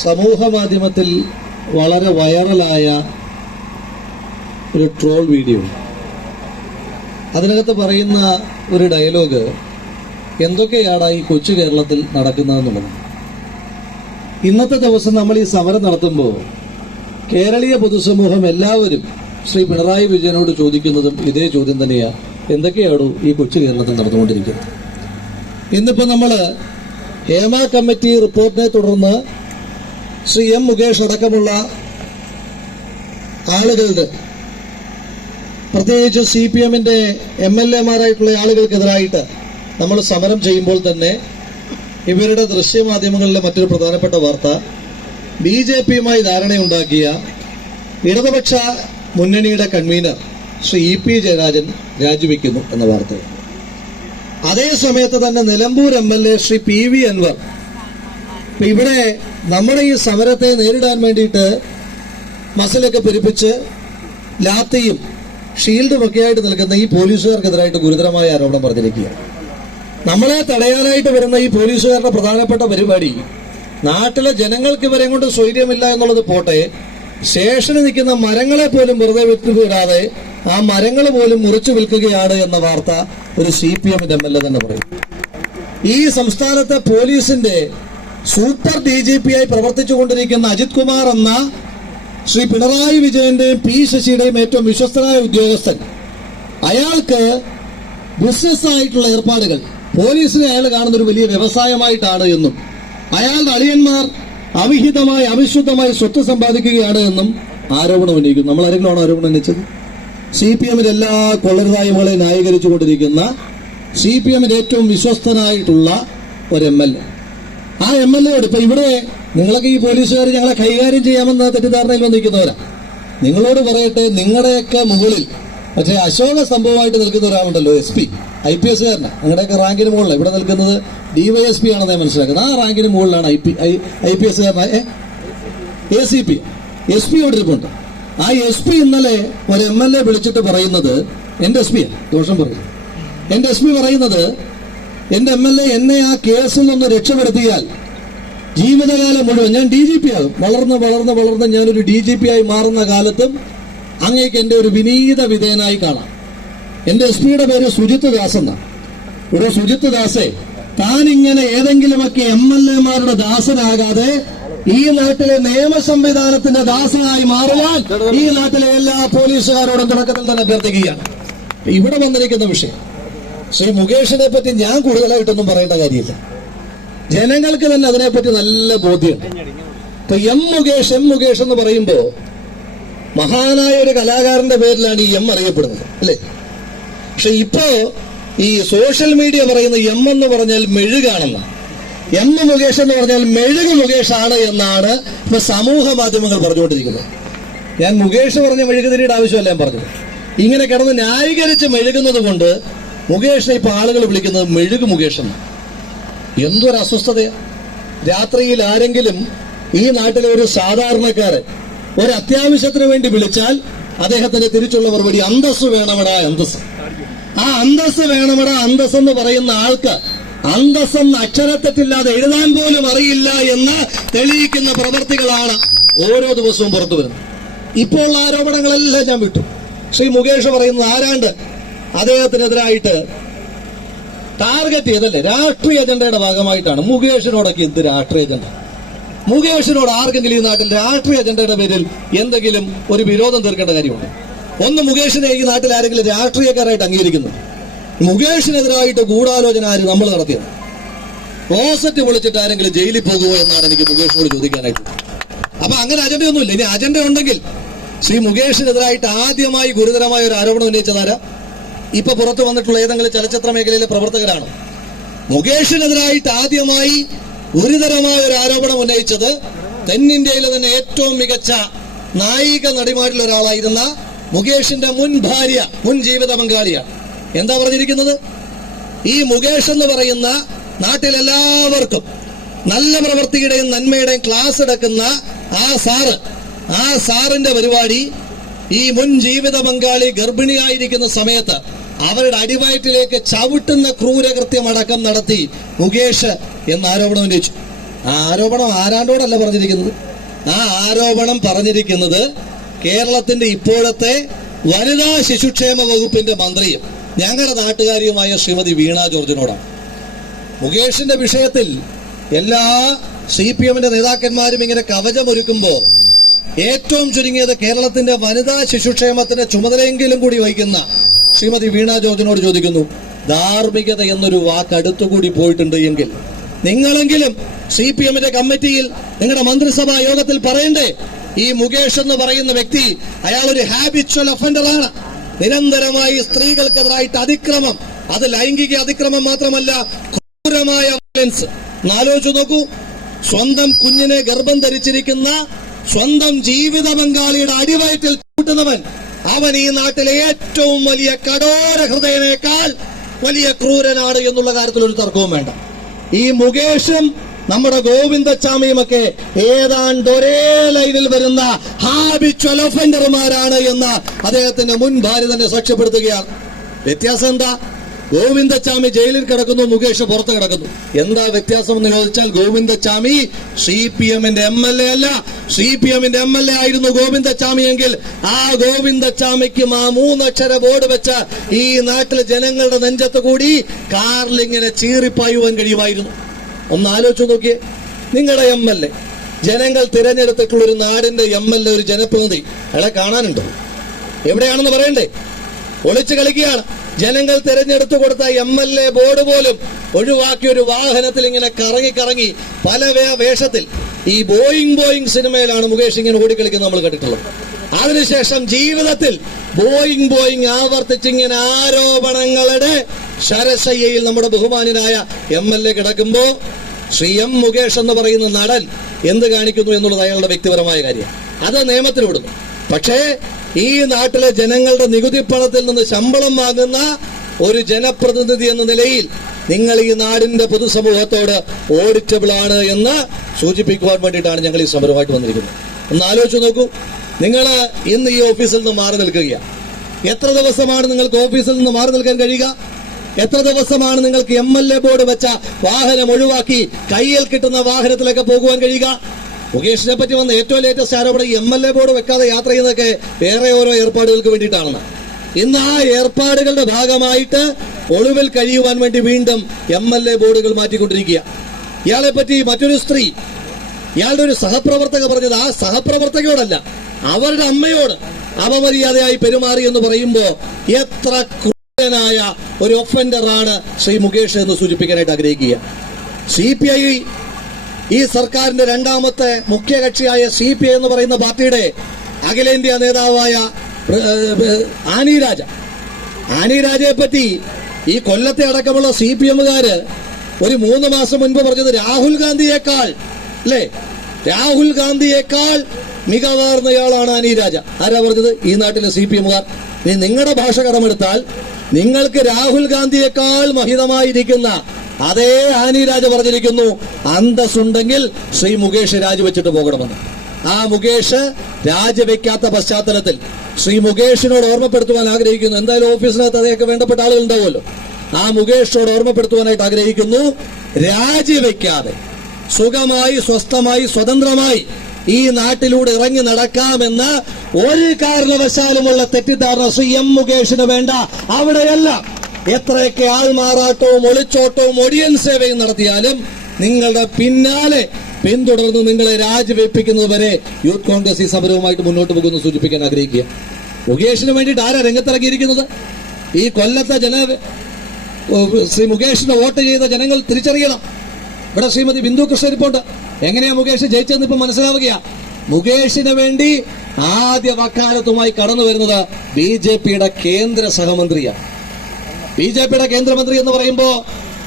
സമൂഹ മാധ്യമത്തിൽ വളരെ വൈറലായ ഒരു ട്രോൾ വീഡിയോ. അതിനകത്ത് പറയുന്ന ഒരു ഡയലോഗ് എന്തൊക്കെയാണ് ഈ കൊച്ചു കേരളത്തിൽ നടക്കുന്നതെന്നുള്ളത്? ഇന്നത്തെ ദിവസം നമ്മൾ ഈ സമരം നടത്തുമ്പോൾ കേരളീയ പൊതുസമൂഹം എല്ലാവരും ശ്രീ പിണറായി വിജയനോട് ചോദിക്കുന്നതും ഇതേ ചോദ്യം തന്നെയാണ് എന്തൊക്കെയാണോ ഈ കൊച്ചു കേരളത്തിൽ നടന്നുകൊണ്ടിരിക്കുന്നത്? ഇന്നിപ്പോൾ നമ്മൾ ഹേമ കമ്മിറ്റി റിപ്പോർട്ടിനെ തുടർന്ന് ശ്രീ എം മുകേഷ് അടക്കമുള്ള ആളുകളുടെ പ്രത്യേകിച്ച് സി പി എമ്മിന്റെ എം എൽ എമാരായിട്ടുള്ള ആളുകൾക്കെതിരായിട്ട് നമ്മൾ സമരം ചെയ്യുമ്പോൾ തന്നെ ഇവരുടെ ദൃശ്യമാധ്യമങ്ങളിലെ മറ്റൊരു പ്രധാനപ്പെട്ട വാർത്ത ബി ജെ പിയുമായി ധാരണയുണ്ടാക്കിയ ഇടതുപക്ഷ മുന്നണിയുടെ convener Shri E P Jayarajan രാജിവെക്കുന്നു എന്ന വാർത്തയാണ് അതേ സമയത്ത് തന്നെ Nilambur M L A Shri P V Anvar ഇവിടെ നമ്മുടെ ഈ സമരത്തെ നേരിടാൻ വേണ്ടിയിട്ട് മസലൊക്കെ പെരുപ്പിച്ച് ലാത്തിയും ഷീൽഡും ഒക്കെ ആയിട്ട് നിൽക്കുന്ന ഈ പോലീസുകാർക്കെതിരായിട്ട് ഗുരുതരമായ ആരോപണം പറഞ്ഞിരിക്കുകയാണ്. നമ്മളെ തടയാനായിട്ട് വരുന്ന ഈ പോലീസുകാരുടെ പ്രധാനപ്പെട്ട പരിപാടി നാട്ടിലെ ജനങ്ങൾക്ക് ഇവരെ കൊണ്ട് സ്വൈര്യമില്ല എന്നുള്ളത് പോട്ടെ സ്റ്റേഷന് നിൽക്കുന്ന മരങ്ങളെ പോലും വെറുതെ വിട്ടുവിടാതെ ആ മരങ്ങൾ പോലും മുറിച്ചു വിൽക്കുകയാണ് എന്ന വാർത്ത ഒരു സി പി എമ്മിന്റെ എം എൽ എ തന്നെ പറയും ഈ സംസ്ഥാനത്തെ പോലീസിന്റെ സൂപ്പർ ഡി ജി പി ആയി പ്രവർത്തിച്ചുകൊണ്ടിരിക്കുന്ന അജിത് കുമാർ എന്ന ശ്രീ പിണറായി വിജയന്റെയും പി ശശിയുടെയും ഏറ്റവും വിശ്വസ്തനായ ഉദ്യോഗസ്ഥൻ. അയാൾക്ക് ബിസിനസ് ആയിട്ടുള്ള ഏർപ്പാടുകൾ. പോലീസിനെ അയാൾ കാണുന്ന ഒരു വലിയ വ്യവസായമായിട്ടാണ് എന്നും അയാളുടെ അളിയന്മാർ അവിഹിതമായി അവിശുദ്ധമായി സ്വത്ത് സമ്പാദിക്കുകയാണ് എന്നും ആരോപണം ഉന്നയിക്കുന്നു. നമ്മൾ ആരെങ്കിലും ആരോപണം ഉന്നയിച്ചത്? സി പി എമ്മിന്റെ എല്ലാ കൊള്ളരുതായ്മകളെ ന്യായീകരിച്ചുകൊണ്ടിരിക്കുന്ന സി പി എമ്മിന്റെ ഏറ്റവും വിശ്വസ്തനായിട്ടുള്ള ഒരു എം എൽ എ ആ എം എൽ എയോട് ഇപ്പൊ ഇവിടെ നിങ്ങളൊക്കെ ഈ പോലീസുകാർ ഞങ്ങളെ കൈകാര്യം ചെയ്യാമെന്ന തെറ്റിദ്ധാരണയിൽ വന്നിരിക്കുന്നവരാ. നിങ്ങളോട് പറയട്ടെ നിങ്ങളുടെയൊക്കെ മുകളിൽ പക്ഷേ അശോക സംഭവമായിട്ട് നിൽക്കുന്ന ഒരാളുണ്ടല്ലോ എസ് പി ഐ പി എസ്കാരനാ നിങ്ങളുടെയൊക്കെ റാങ്കിന് മുകളിലാണ് ഇവിടെ നിൽക്കുന്നത് ഡി ഡിവൈഎസ് പി ആണെന്ന് ഞാൻ മനസ്സിലാക്കുന്നത്. ആ റാങ്കിന് മുകളിലാണ് I P I I P എസ്കാരനായ A C P S P ഇരിപ്പുണ്ട്. ആ എസ് പി ഇന്നലെ ഒരു എം എൽ എ വിളിച്ചിട്ട് പറയുന്നത് എന്റെ എസ് പി ദോഷം പറയും. എന്റെ എസ് പി പറയുന്നത് എന്റെ എം എൽ എ എന്നെ ആ കേസിൽ നിന്ന് രക്ഷപ്പെടുത്തിയാൽ ജീവിതകാലം മുഴുവൻ ഞാൻ ഡി ജി പി ആകും. വളർന്ന് വളർന്ന് വളർന്ന് ഞാനൊരു ഡി ജി പി ആയി മാറുന്ന കാലത്തും അങ്ങേക്ക് എന്റെ ഒരു വിനീത വിധേയനായി കാണാം. എന്റെ എസ് പിയുടെ പേര് സുജിത് ദാസ് എന്നാണ് ഇവിടെ സുജിത് ദാസെ താൻ ഇങ്ങനെ ഏതെങ്കിലുമൊക്കെ എം എൽ എമാരുടെ ദാസനാകാതെ ഈ നാട്ടിലെ നിയമ സംവിധാനത്തിന്റെ ദാസനായി മാറുവാൻ ഈ നാട്ടിലെ എല്ലാ പോലീസുകാരോടും തുടക്കത്തിൽ തന്നെ അഭ്യർത്ഥിക്കുകയാണ്. ഇവിടെ വന്നിരിക്കുന്ന വിഷയം. ശ്രീ മുകേഷിനെ പറ്റി ഞാൻ കൂടുതലായിട്ടൊന്നും പറയേണ്ട കാര്യമില്ല. ജനങ്ങൾക്ക് തന്നെ അതിനെപ്പറ്റി നല്ല ബോധ്യമുണ്ട്. ഇപ്പൊ എം മുകേഷ് എം മുകേഷ് എന്ന് പറയുമ്പോ മഹാനായ ഒരു കലാകാരന്റെ പേരിലാണ് ഈ എം അറിയപ്പെടുന്നത് അല്ലേ? പക്ഷെ ഇപ്പോ ഈ സോഷ്യൽ മീഡിയ പറയുന്ന എം എന്ന് പറഞ്ഞാൽ മെഴുകാണെന്ന. എം മുകേഷ് എന്ന് പറഞ്ഞാൽ മെഴുക് മുകേഷ് ആണ് എന്നാണ് ഇപ്പൊ സമൂഹ മാധ്യമങ്ങൾ പറഞ്ഞുകൊണ്ടിരിക്കുന്നത്. ഞാൻ മുകേഷ് പറഞ്ഞ മെഴുകുതിരിയുടെ ആവശ്യമല്ല ഞാൻ പറഞ്ഞത്. ഇങ്ങനെ കിടന്ന് ന്യായീകരിച്ച് മെഴുകുന്നത് കൊണ്ട് മുകേഷിനെ ഇപ്പൊ ആളുകൾ വിളിക്കുന്നത് മെഴുക് മുകേഷ് എന്ന് എന്തൊരു അസ്വസ്ഥതയാ. രാത്രിയിൽ ആരെങ്കിലും ഈ നാട്ടിലെ ഒരു സാധാരണക്കാരൻ ഒരു അത്യാവശ്യത്തിന് വേണ്ടി വിളിച്ചാൽ അദ്ദേഹത്തിന്റെ തിരിച്ചുള്ള മറുപടി അന്തസ് വേണമടാ അന്തസ് ആ അന്തസ് വേണമടാ അന്തസ് എന്ന് പറയുന്ന ആൾക്ക് അന്തസ് എന്ന അക്ഷരത്തെറ്റില്ലാതെ എഴുതാൻ പോലും അറിയില്ല എന്ന് തെളിയിക്കുന്ന പ്രവർത്തികളാണ് ഓരോ ദിവസവും പുറത്തു വരുന്നത്. ഇപ്പോൾ ആരോപണങ്ങളെല്ലാം ഞാൻ വിട്ടു. ശ്രീ മുകേഷ് പറയുന്നത് ആരാണ്ട് അദ്ദേഹത്തിനെതിരായിട്ട് ടാർഗറ്റ് ചെയ്തല്ലേ? രാഷ്ട്രീയ അജണ്ടയുടെ ഭാഗമായിട്ടാണ്. മുകേഷിനോടൊക്കെ എന്ത് രാഷ്ട്രീയ അജണ്ട? മുകേഷിനോട് ആർക്കെങ്കിലും ഈ നാട്ടിൽ രാഷ്ട്രീയ അജണ്ടയുടെ പേരിൽ എന്തെങ്കിലും ഒരു വിരോധം തീർക്കേണ്ട കാര്യമുണ്ട്? ഒന്ന് മുകേഷിനെ ഈ നാട്ടിൽ ആരെങ്കിലും രാഷ്ട്രീയക്കാരായിട്ട് അംഗീകരിക്കുന്നു. മുകേഷിനെതിരായിട്ട് ഗൂഢാലോചന ആര് നമ്മൾ നടത്തിയത്? ക്ലോസറ്റ് വിളിച്ചിട്ട് ആരെങ്കിലും ജയിലിൽ പോകുമോ എന്നാണ് എനിക്ക് മുകേഷിനോട് ചോദിക്കാനായിട്ട്. അപ്പൊ അങ്ങനെ അജണ്ടയൊന്നുമില്ല. ഇനി അജണ്ട ഉണ്ടെങ്കിൽ ശ്രീ മുകേഷിനെതിരായിട്ട് ആദ്യമായി ഗുരുതരമായ ഒരു ആരോപണം ഉന്നയിച്ചതാരാ ഇപ്പൊ പുറത്തു വന്നിട്ടുള്ള ഏതെങ്കിലും ചലച്ചിത്ര മേഖലയിലെ പ്രവർത്തകരാണ്? മുകേഷിനെതിരായിട്ട് ആദ്യമായി ഗുരുതരമായ ഒരു ആരോപണം ഉന്നയിച്ചത് തെന്നിന്ത്യയിലെ തന്നെ ഏറ്റവും മികച്ച നായിക നടിമാരിൽ ഒരാളായിരുന്ന മുകേഷിന്റെ മുൻ ഭാര്യ മുൻ ജീവിത പങ്കാളിയാണ്. എന്താ പറഞ്ഞിരിക്കുന്നത്? ഈ മുകേഷ് എന്ന് പറയുന്ന നാട്ടിലെല്ലാവർക്കും നല്ല പ്രവൃത്തിയുടെയും നന്മയുടെയും ക്ലാസ് എടുക്കുന്ന ആ സാറ് ആ സാറിന്റെ പരിപാടി ഈ മുൻ ജീവിത പങ്കാളി ഗർഭിണിയായിരിക്കുന്ന സമയത്ത് അവരുടെ അടിവയറ്റിലേക്ക് ചവിട്ടുന്ന ക്രൂരകൃത്യം അടക്കം നടത്തി മുകേഷ് എന്ന ആരോപണം ഉന്നയിച്ചു. ആ ആരോപണം ആരാണ്ടോടല്ല പറഞ്ഞിരിക്കുന്നത്? ആ ആരോപണം പറഞ്ഞിരിക്കുന്നത് കേരളത്തിന്റെ ഇപ്പോഴത്തെ വനിതാ ശിശുക്ഷേമ വകുപ്പിന്റെ മന്ത്രിയും ഞങ്ങളുടെ നാട്ടുകാരിയുമായ ശ്രീമതി വീണ ജോർജിനോടാണ്. മുകേഷിന്റെ വിഷയത്തിൽ എല്ലാ സി പി എമ്മിന്റെ നേതാക്കന്മാരും ഇങ്ങനെ കവചമൊരുക്കുമ്പോൾ ഏറ്റവും ചുരുങ്ങിയത് കേരളത്തിന്റെ വനിതാ ശിശുക്ഷേമത്തിന്റെ ചുമതലയെങ്കിലും കൂടി വഹിക്കുന്ന ശ്രീമതി വീണ ജോർജിനോട് ചോദിക്കുന്നു ധാർമ്മികത എന്നൊരു വാക്ക് അടുത്തുകൂടി പോയിട്ടുണ്ട് എങ്കിൽ? നിങ്ങളെങ്കിലും സി പി എമ്മിന്റെ കമ്മിറ്റിയിൽ നിങ്ങളുടെ മന്ത്രിസഭാ യോഗത്തിൽ പറയണ്ടേ? ഈ മുകേഷ് എന്ന് പറയുന്ന വ്യക്തി അയാൾ ഒരു ഹാബിച്വൽ ഒഫൻഡറാണ് നിരന്തരമായി സ്ത്രീകൾക്കെതിരായിട്ട് അതിക്രമം അത് ലൈംഗിക അതിക്രമം മാത്രമല്ല ക്രൂരമായ വയലൻസ് ആലോചിച്ചു നോക്കൂ. സ്വന്തം കുഞ്ഞിനെ ഗർഭം ധരിച്ചിരിക്കുന്ന സ്വന്തം ജീവിത പങ്കാളിയുടെ അടിവയറ്റിൽ കൂട്ടുന്നവൻ അവൻ ഈ നാട്ടിലെ ഏറ്റവും വലിയ കടോര ഹൃദയനേക്കാൾ വലിയ ക്രൂരനാണ് എന്നുള്ള കാര്യത്തിൽ ഒരു തർക്കവും വേണ്ട. ഈ മുകേഷും നമ്മുടെ ഗോവിന്ദച്ചാമിയും ഒക്കെ ഏതാണ്ട് ഒരേ ലൈനിൽ വരുന്ന ഹാബി ഒഫൻഡർമാരാണ് എന്ന് അദ്ദേഹത്തിന്റെ മുൻ ഭാര്യ തന്നെ സാക്ഷ്യപ്പെടുത്തുകയാണ്. വ്യത്യാസം എന്താ? ഗോവിന്ദച്ചാമി ജയിലിൽ കിടക്കുന്നു മുകേഷ് പുറത്ത് കിടക്കുന്നു. എന്താ വ്യത്യാസം എന്ന് ചോദിച്ചാൽ ഗോവിന്ദച്ചാമി സി പി എമ്മിന്റെ എം എൽ എ അല്ല. സി പി എമ്മിന്റെ എം എൽ എ ആയിരുന്നു ഗോവിന്ദച്ചാമി എങ്കിൽ ആ ഗോവിന്ദച്ചാമിക്കും ആ മൂന്നക്ഷര ബോർഡ് വെച്ച ഈ നാട്ടിലെ ജനങ്ങളുടെ നെഞ്ചത്ത് കൂടി കാറിലിങ്ങനെ ചീറിപ്പായുവാൻ കഴിയുമായിരുന്നു. ഒന്ന് ആലോചിച്ചു നോക്കിയേ. നിങ്ങളുടെ എം എൽ എ ജനങ്ങൾ തിരഞ്ഞെടുത്തിട്ടുള്ള ഒരു നാടിന്റെ എം എൽ എ ഒരു ജനപ്രതിനിധി. അയാളെ കാണാനുണ്ടോ? എവിടെയാണെന്ന് പറയണ്ടേ? ഒളിച്ചു കളിക്കുകയാണ്. ജനങ്ങൾ തിരഞ്ഞെടുത്തു കൊടുത്ത എം എൽ എ ബോർഡ് പോലും ഒഴിവാക്കി ഒരു വാഹനത്തിൽ ഇങ്ങനെ കറങ്ങി കറങ്ങി പല വേഷത്തിൽ ഈ ബോയിങ് ബോയിങ് സിനിമയിലാണ് മുകേഷ് ഇങ്ങനെ ഓടിക്കളിക്കുന്നത് നമ്മൾ കേട്ടിട്ടുള്ളത് അതിനുശേഷം ജീവിതത്തിൽ ബോയിങ് ബോയിങ് ആവർത്തിച്ചിങ്ങനെ ആരോപണങ്ങളുടെ ശരശയ്യയിൽ നമ്മുടെ ബഹുമാനനായ എം എൽ എ കിടക്കുമ്പോ ശ്രീ എം മുകേഷ് എന്ന് പറയുന്ന നടൻ എന്ത് കാണിക്കുന്നു എന്നുള്ളത് അയാളുടെ വ്യക്തിപരമായ കാര്യം. അത് നിയമത്തിൽ വിടുന്നു പക്ഷേ ഈ നാട്ടിലെ ജനങ്ങളുടെ നികുതി പണത്തിൽ നിന്ന് ശമ്പളം വാങ്ങുന്ന ഒരു ജനപ്രതിനിധി എന്ന നിലയിൽ നിങ്ങൾ ഈ നാടിന്റെ പൊതുസമൂഹത്തോട് ഓഡിറ്റബിൾ ആണ് എന്ന് സൂചിപ്പിക്കുവാൻ വേണ്ടിയിട്ടാണ് ഞങ്ങൾ ഈ സമരമായിട്ട് വന്നിരിക്കുന്നത്. ഒന്ന് ആലോചിച്ച് നോക്കൂ. നിങ്ങൾ ഇന്ന് ഈ ഓഫീസിൽ നിന്ന് മാറി നിൽക്കുകയാണ് എത്ര ദിവസമാണ് നിങ്ങൾക്ക് ഓഫീസിൽ നിന്ന് മാറി നിൽക്കാൻ കഴിയുക? എത്ര ദിവസമാണ് നിങ്ങൾക്ക് എം എൽ എ ബോർഡ് വെച്ച വാഹനം ഒഴിവാക്കി കയ്യിൽ കിട്ടുന്ന വാഹനത്തിലൊക്കെ പോകുവാൻ കഴിയുക? മുകേഷിനെ പറ്റി വന്ന ഏറ്റവും ലേറ്റസ്റ്റ് ആരോപണം എം എൽ എ ബോർഡ് വെക്കാതെ യാത്ര ചെയ്യുന്നതൊക്കെ വേറെ ഓരോ ഏർപ്പാടുകൾക്ക് വേണ്ടിയിട്ടാണെന്ന്. ഇന്ന് ആ ഏർപ്പാടുകളുടെ ഭാഗമായിട്ട് ഒളിവിൽ കഴിയുവാൻ വേണ്ടി വീണ്ടും എം എൽ എ ബോർഡുകൾ മാറ്റിക്കൊണ്ടിരിക്കുക. ഇയാളെ പറ്റി മറ്റൊരു സ്ത്രീ ഇയാളുടെ ഒരു സഹപ്രവർത്തക പറഞ്ഞത് ആ സഹപ്രവർത്തകയോടല്ല അവരുടെ അമ്മയോട് അപമര്യാദയായി പെരുമാറി എന്ന് പറയുമ്പോ എത്ര ക്രൂരനായ ഒരു ഒഫൻഡറാണ് ശ്രീ മുകേഷ് എന്ന് സൂചിപ്പിക്കാനായിട്ട് ആഗ്രഹിക്കുക. സി പി ഐ ഈ സർക്കാരിന്റെ രണ്ടാമത്തെ മുഖ്യ കക്ഷിയായ സി പി ഐ എന്ന് പറയുന്ന പാർട്ടിയുടെ അഖിലേന്ത്യാ നേതാവായ ആനി രാജ. ആനി രാജയെ പറ്റി ഈ കൊല്ലത്തെ അടക്കമുള്ള സി പി എമ്മുകാര് ഒരു മൂന്ന് മാസം മുൻപ് പറഞ്ഞത് രാഹുൽ ഗാന്ധിയേക്കാൾ അല്ലേ? രാഹുൽ ഗാന്ധിയേക്കാൾ മികവാർന്നയാളാണ് ആനി രാജ. ആരാ പറഞ്ഞത്? ഈ നാട്ടിലെ സി പി എമ്മുകാർ. നിങ്ങളുടെ ഭാഷ കടമെടുത്താൽ നിങ്ങൾക്ക് രാഹുൽ ഗാന്ധിയേക്കാൾ മഹിതമായിരിക്കുന്ന അതേ ആനി രാജ പറഞ്ഞിരിക്കുന്നു. അന്തസ്സുണ്ടെങ്കിൽ ശ്രീ മുകേഷ് രാജിവെച്ചിട്ട് പോകണമെന്ന്. ആ മുകേഷ് രാജിവെക്കാത്ത പശ്ചാത്തലത്തിൽ ശ്രീ മുകേഷിനോട് ഓർമ്മപ്പെടുത്തുവാൻ ആഗ്രഹിക്കുന്നു. എന്തായാലും ഓഫീസിനകത്ത് അതൊക്കെ വേണ്ടപ്പെട്ട ആളുകൾ ഉണ്ടാവുമല്ലോ ആ മുകേഷിനോട് ഓർമ്മപ്പെടുത്തുവാനായിട്ട് ആഗ്രഹിക്കുന്നു. രാജിവെക്കാതെ സുഖമായി സ്വസ്ഥമായി സ്വതന്ത്രമായി ഈ നാട്ടിലൂടെ ഇറങ്ങി നടക്കാമെന്ന് ഒരു കാരണവശാലുമുള്ള തെറ്റിദ്ധാരണ ശ്രീ എം മുകേഷിന് വേണ്ട. അവിടെയല്ല എത്രയൊക്കെ ആൾമാറാട്ടവും ഒളിച്ചോട്ടവും ഒടിയൻ സേവയും നടത്തിയാലും നിങ്ങളുടെ പിന്നാലെ പിന്തുടർന്ന് നിങ്ങളെ രാജിവെപ്പിക്കുന്നത് വരെ യൂത്ത് കോൺഗ്രസ് ഈ സമരവുമായിട്ട് മുന്നോട്ട് പോകുന്നു സൂചിപ്പിക്കാൻ ആഗ്രഹിക്കുക. മുകേഷിന് വേണ്ടിയിട്ട് ആരാ രംഗത്തിറങ്ങിയിരിക്കുന്നത്? ഈ കൊല്ലത്തെ ജന ശ്രീ മുകേഷിന് വോട്ട് ചെയ്ത ജനങ്ങൾ തിരിച്ചറിയണം. ഇവിടെ ശ്രീമതി ബിന്ദു കൃഷ്ണ ഇരിപ്പുണ്ട്. എങ്ങനെയാ മുകേഷ് ജയിച്ചതെന്ന് ഇപ്പൊ മനസ്സിലാവുകയാ. മുകേഷിന് വേണ്ടി ആദ്യ വക്കാലത്തുമായി കടന്നു വരുന്നത് ബി ജെ പിയുടെ കേന്ദ്ര സഹമന്ത്രിയാണ്. ബി ജെ പിയുടെ കേന്ദ്രമന്ത്രി എന്ന് പറയുമ്പോ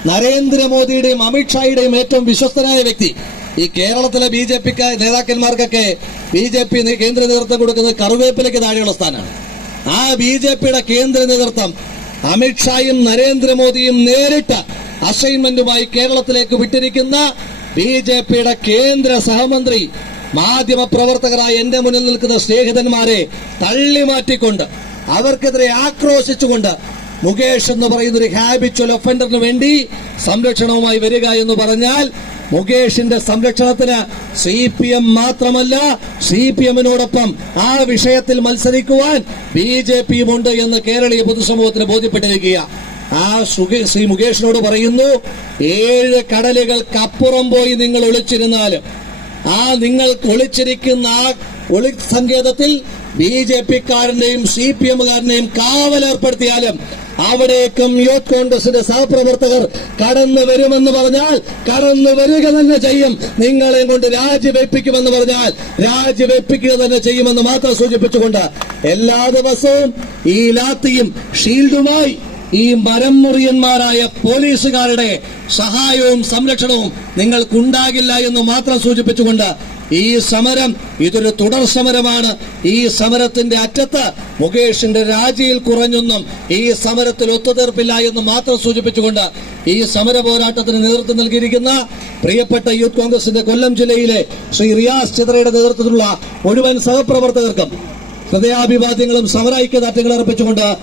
നരേന്ദ്രമോദിയുടെയും അമിത്ഷായുടെയും ഏറ്റവും വിശ്വസ്തനായ വ്യക്തി. ഈ കേരളത്തിലെ ബി ജെ പിക്ക് നേതാക്കന്മാർക്കൊക്കെ ബി ജെ പി കേന്ദ്ര നേതൃത്വം കൊടുക്കുന്നത് കറുവേപ്പിലേക്ക് താഴെയുള്ള സ്ഥാനമാണ്. ആ ബി ജെ പിയുടെ കേന്ദ്ര നേതൃത്വം അമിത്ഷായും നരേന്ദ്രമോദിയും നേരിട്ട് അസൈൻമെന്റുമായി കേരളത്തിലേക്ക് വിട്ടിരിക്കുന്ന ബി ജെ പിയുടെ കേന്ദ്ര സഹമന്ത്രി മാധ്യമ പ്രവർത്തകരായ എന്റെ മുന്നിൽ നിൽക്കുന്ന സ്നേഹിതന്മാരെ തള്ളി മാറ്റിക്കൊണ്ട് അവർക്കെതിരെ ആക്രോശിച്ചുകൊണ്ട് മുകേഷ് എന്ന് പറയുന്ന ഒരു ഹാബിച്വൽ ഒഫൻഡറിന് വേണ്ടി സംരക്ഷണവുമായി വരിക എന്ന് പറഞ്ഞാൽ മുകേഷിന്റെ സംരക്ഷണത്തിന് സി പി എം മാത്രമല്ല സി പി എമ്മിനോടൊപ്പം ആ വിഷയത്തിൽ മത്സരിക്കുവാൻ ബി ജെ പിയും ഉണ്ട് എന്ന് കേരളീയ പൊതുസമൂഹത്തിന് ബോധ്യപ്പെട്ടിരിക്കുക. ആ ശ്രീ മുകേഷിനോട് പറയുന്നു ഏഴ് കടലുകൾക്കപ്പുറം പോയി നിങ്ങൾ ഒളിച്ചിരുന്നാലും ആ നിങ്ങൾ ഒളിച്ചിരിക്കുന്ന ആ ഒളി സങ്കേതത്തിൽ ബി ജെ പിക്കാരന്റെയും സി പി എമ്മുകാരനെയും കാവലേർപ്പെടുത്തിയാലും അവിടേക്കും യൂത്ത് കോൺഗ്രസിന്റെ സഹപ്രവർത്തകർ കടന്നു വരുമെന്ന് പറഞ്ഞാൽ കടന്നു വരിക തന്നെ ചെയ്യും. നിങ്ങളെ കൊണ്ട് രാജിവെപ്പിക്കുമെന്ന് പറഞ്ഞാൽ രാജിവെപ്പിക്കുക തന്നെ ചെയ്യുമെന്ന് മാത്രം സൂചിപ്പിച്ചുകൊണ്ട് എല്ലാ ദിവസവും ഈ ലാത്തിയും ഷീൽഡുമായി ഈ മരം മുറിയന്മാരായ പോലീസുകാരുടെ സഹായവും സംരക്ഷണവും നിങ്ങൾക്കുണ്ടാകില്ല എന്ന് മാത്രം സൂചിപ്പിച്ചുകൊണ്ട് ഈ സമരം ഇതൊരു തുടർ സമരമാണ്. ഈ സമരത്തിന്റെ അറ്റത്ത് മുകേഷിന്റെ രാജിയിൽ കുറഞ്ഞൊന്നും ഈ സമരത്തിൽ ഒത്തുതീർപ്പില്ല എന്ന് മാത്രം സൂചിപ്പിച്ചുകൊണ്ട് ഈ സമര പോരാട്ടത്തിന് നേതൃത്വം നൽകിയിരിക്കുന്ന പ്രിയപ്പെട്ട യൂത്ത് കോൺഗ്രസിന്റെ കൊല്ലം ജില്ലയിലെ ശ്രീ റിയാസ് ചിത്രയുടെ നേതൃത്വത്തിലുള്ള മുഴുവൻ സഹപ്രവർത്തകർക്കും ഹൃദയാഭിവാദ്യങ്ങളും സമരായിക്യദാർഢ്യങ്ങൾ അർപ്പിച്ചുകൊണ്ട്